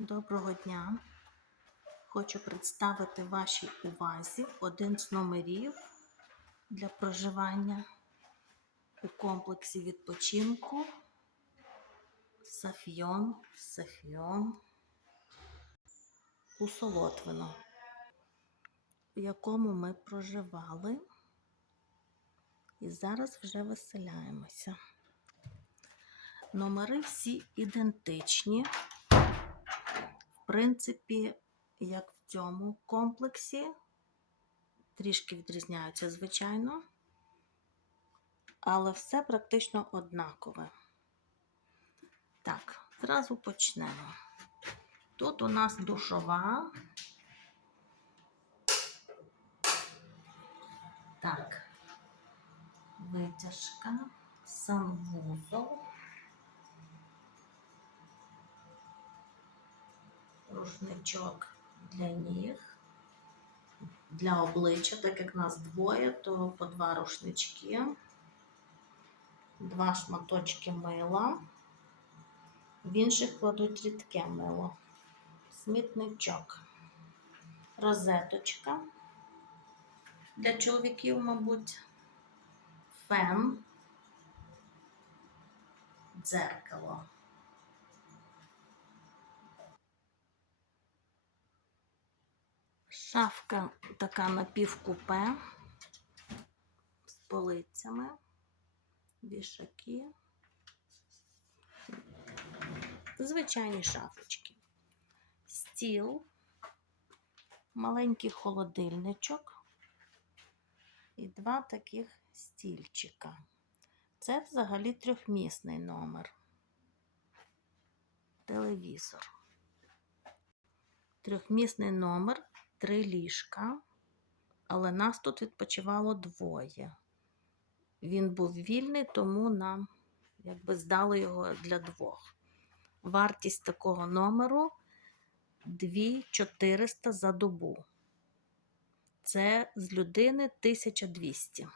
Доброго дня. Хочу представити вашій увазі один з номерів для проживання у комплексі відпочинку Сафьон, Сафьон у Солотвино, в якому ми проживали і зараз вже виселяємося. Номери всі ідентичні. Принципі, як в цьому комплексі, трішки відрізняються, звичайно, але все практично однакове. Так, зразу почнемо. Тут у нас душова. Так, витяжка, санвузол. Рушничок для ніг, для обличчя, так як нас двоє, то по два рушнички, два шматочки мила. В інших кладуть рідке мило, смітничок, розеточка для чоловіків, мабуть, фен, дзеркало. Шафка така напівкупе з полицями, вішаки, звичайні шафочки, стіл, маленький холодильничок і два таких стільчика. Це взагалі трьохмісний номер. Телевізор. Трьохмісний номер три ліжка, але нас тут відпочивало двоє. Він був вільний, тому нам якби здали його для двох. Вартість такого номеру 2400 за добу. Це з людини 1200.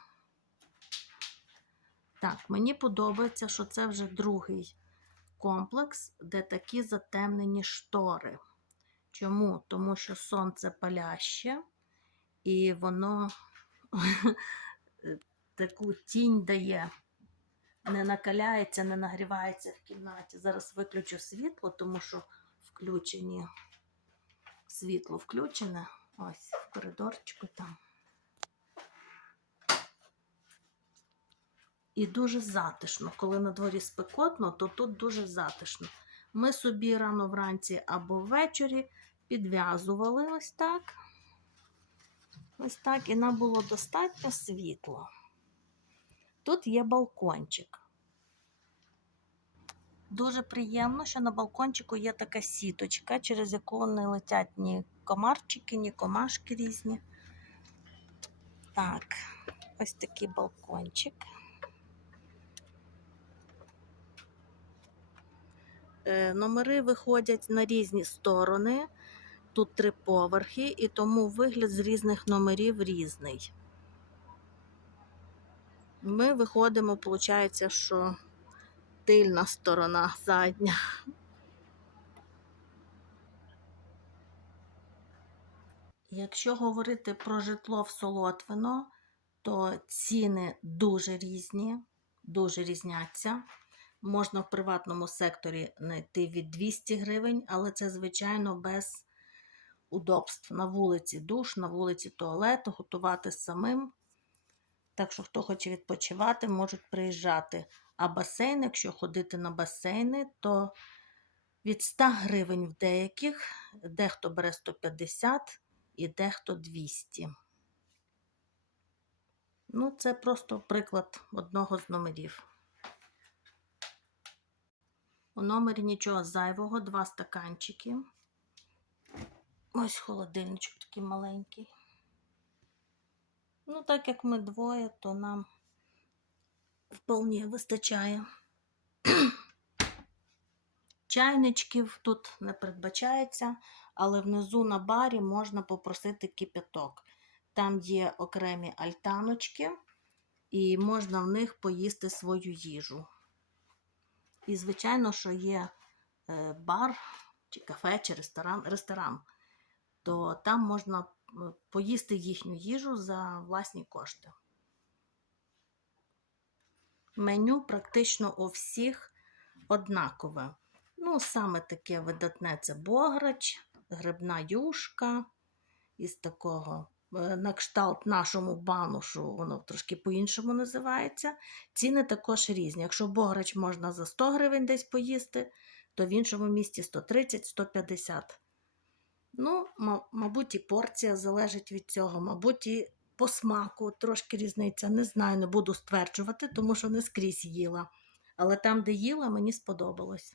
Так, мені подобається, що це вже другий комплекс, де такі затемнені штори. Чому? Тому що сонце паляще, і воно таку тінь дає, не накаляється, не нагрівається в кімнаті. Зараз виключу світло, тому що включені світло включене. Ось в коридорчику там. І дуже затишно. Коли на дворі спекотно, то тут дуже затишно. Ми собі рано вранці або ввечері підв'язували ось так. Ось так, і нам було достатньо світло. Тут є балкончик. Дуже приємно, що на балкончику є така сіточка, через яку не летять ні комарчики, ні комашки різні. Так, ось такий балкончик. Номери виходять на різні сторони. Тут три поверхи, і тому вигляд з різних номерів різний. Ми виходимо, виходить, що тильна сторона задня. Якщо говорити про житло в Солотвино, то ціни дуже різні, дуже різняться. Можна в приватному секторі знайти від 200 гривень, але це, звичайно, без удобств. На вулиці душ, на вулиці туалет, готувати самим. Так що, хто хоче відпочивати, можуть приїжджати. А басейн, якщо ходити на басейни, то від 100 гривень в деяких, дехто бере 150 і дехто 200. Ну, це просто приклад одного з номерів. Номері нічого зайвого, два стаканчики. Ось холодильничок такий маленький. Ну, так як ми двоє, то нам вполне вистачає. Чайничків тут не передбачається, але внизу на барі можна попросити кипяток. Там є окремі альтаночки, і можна в них поїсти свою їжу. І, звичайно, що є е, бар чи кафе, чи ресторан, ресторан, то там можна поїсти їхню їжу за власні кошти. Меню практично у всіх однакове. Ну, саме таке видатне це бограч, грибна юшка із такого на кшталт нашому банушу, воно трошки по-іншому називається. Ціни також різні. Якщо бограч можна за 100 гривень десь поїсти, то в іншому місті 130-150. Ну, ма- мабуть, і порція залежить від цього, мабуть, і по смаку трошки різниця. Не знаю, не буду стверджувати, тому що не скрізь їла. Але там, де їла, мені сподобалось.